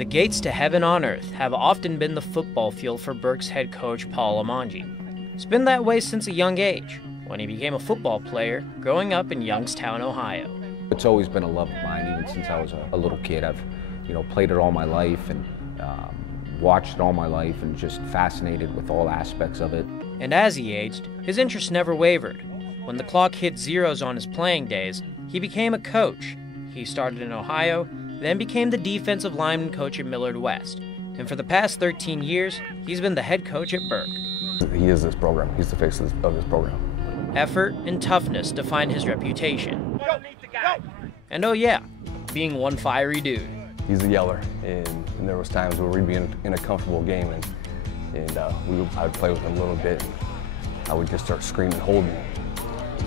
The gates to heaven on earth have often been the football field for Burke's head coach Paul Limongi. It's been that way since a young age, when he became a football player growing up in Youngstown, Ohio. It's always been a love of mine, even since I was a little kid. I've, played it all my life and watched it all my life and just fascinated with all aspects of it. And as he aged, his interest never wavered. When the clock hit zeros on his playing days, he became a coach. He started in Ohio, then became the defensive lineman coach at Millard West. And for the past 13 years, he's been the head coach at Burke. He is this program. He's the face of this program. Effort and toughness define his reputation. And oh yeah, being one fiery dude. He's a yeller, and there was times where we'd be in a comfortable game, and I would play with him a little bit. I would just start screaming, holding.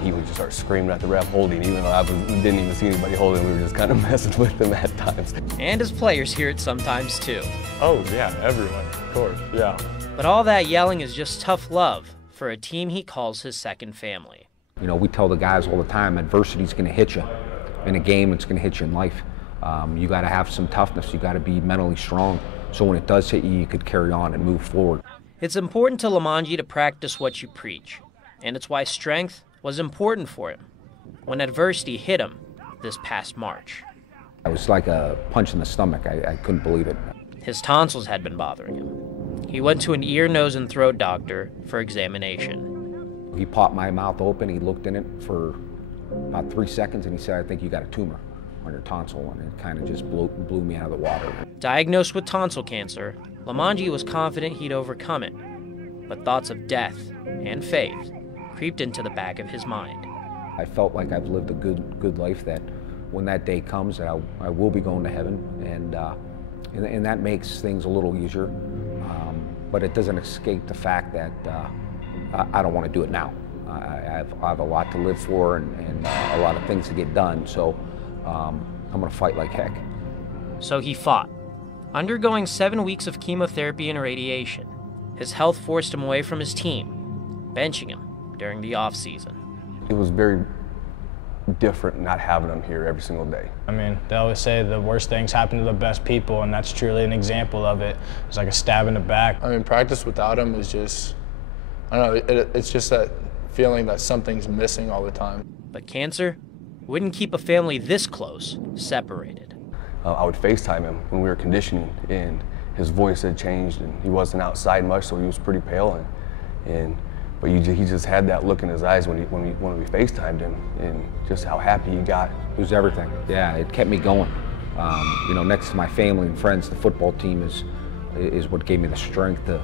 He would just start screaming at the ref, holding, even though didn't even see anybody holding. We were just kind of messing with him at times. And his players hear it sometimes too. Oh yeah, everyone, of course, yeah. But all that yelling is just tough love for a team he calls his second family. We tell the guys all the time, adversity's going to hit you. In a game, it's going to hit you in life. You got to have some toughness. You got to be mentally strong. So when it does hit you, you could carry on and move forward. It's important to Limongi to practice what you preach. And it's why strength was important for him when adversity hit him this past March. It was like a punch in the stomach. I couldn't believe it. His tonsils had been bothering him. He went to an ear, nose, and throat doctor for examination. He popped my mouth open. He looked in it for about 3 seconds, and he said, "I think you got a tumor on your tonsil," and it kind of just blew me out of the water. Diagnosed with tonsil cancer, Limongi was confident he'd overcome it. But thoughts of death and faith creeped into the back of his mind. I felt like I've lived a good life, that when that day comes, that I will be going to heaven, and that makes things a little easier. But it doesn't escape the fact that I don't want to do it now. I have a lot to live for and a lot of things to get done, so I'm going to fight like heck. So he fought, undergoing 7 weeks of chemotherapy and radiation. His health forced him away from his team, benching him during the off-season. It was very different not having him here every single day. I mean, they always say the worst things happen to the best people, and that's truly an example of it. It's like a stab in the back. I mean, practice without him is just, I don't know, it's just that feeling that something's missing all the time. But cancer wouldn't keep a family this close separated. I would FaceTime him when we were conditioning, and his voice had changed, and he wasn't outside much, so he was pretty pale, but he just had that look in his eyes when we FaceTimed him, and just how happy he got. It was everything. Yeah, it kept me going. Next to my family and friends, the football team is what gave me the strength to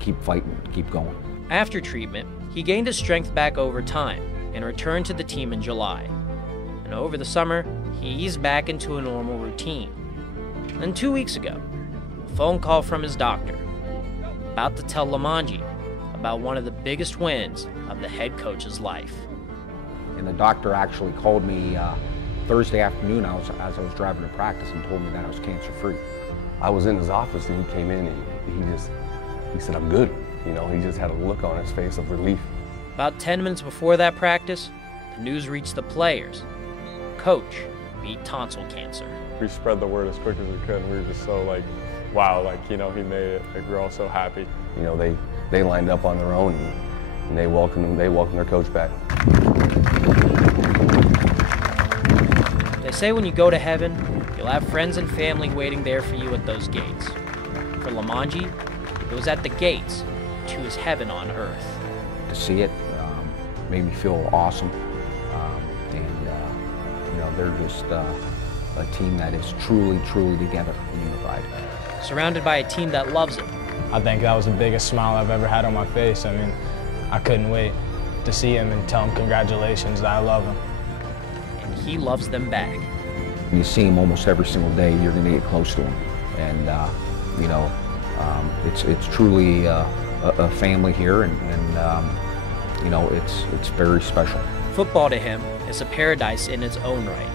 keep fighting, to keep going. After treatment, he gained his strength back over time and returned to the team in July. And over the summer, he eased back into a normal routine. Then 2 weeks ago, a phone call from his doctor, about to tell Limongi about one of the biggest wins of the head coach's life. And the doctor actually called me Thursday afternoon as I was driving to practice and told me that I was cancer-free. I was in his office, and he came in, and he said, "I'm good." He just had a look on his face of relief. About 10 minutes before that practice, the news reached the players. Coach beat tonsil cancer. We spread the word as quick as we could, and we were just so wow, he made it. We're all so happy. They lined up on their own, and they welcomed him. They welcomed their coach back. They say when you go to heaven, you'll have friends and family waiting there for you at those gates. For Limongi, it was at the gates to his heaven on earth. To see it made me feel awesome, they're just a team that is truly together and unified. Surrounded by a team that loves him. I think that was the biggest smile I've ever had on my face. I mean, I couldn't wait to see him and tell him congratulations, that I love him. And he loves them back. You see him almost every single day, you're going to get close to him. And, it's truly a family here, and it's very special. Football to him is a paradise in its own right.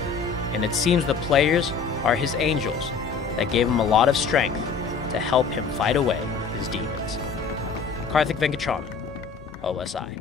And it seems the players are his angels that gave him a lot of strength to help him fight away his demons. Karthik Venkataraman, OSI.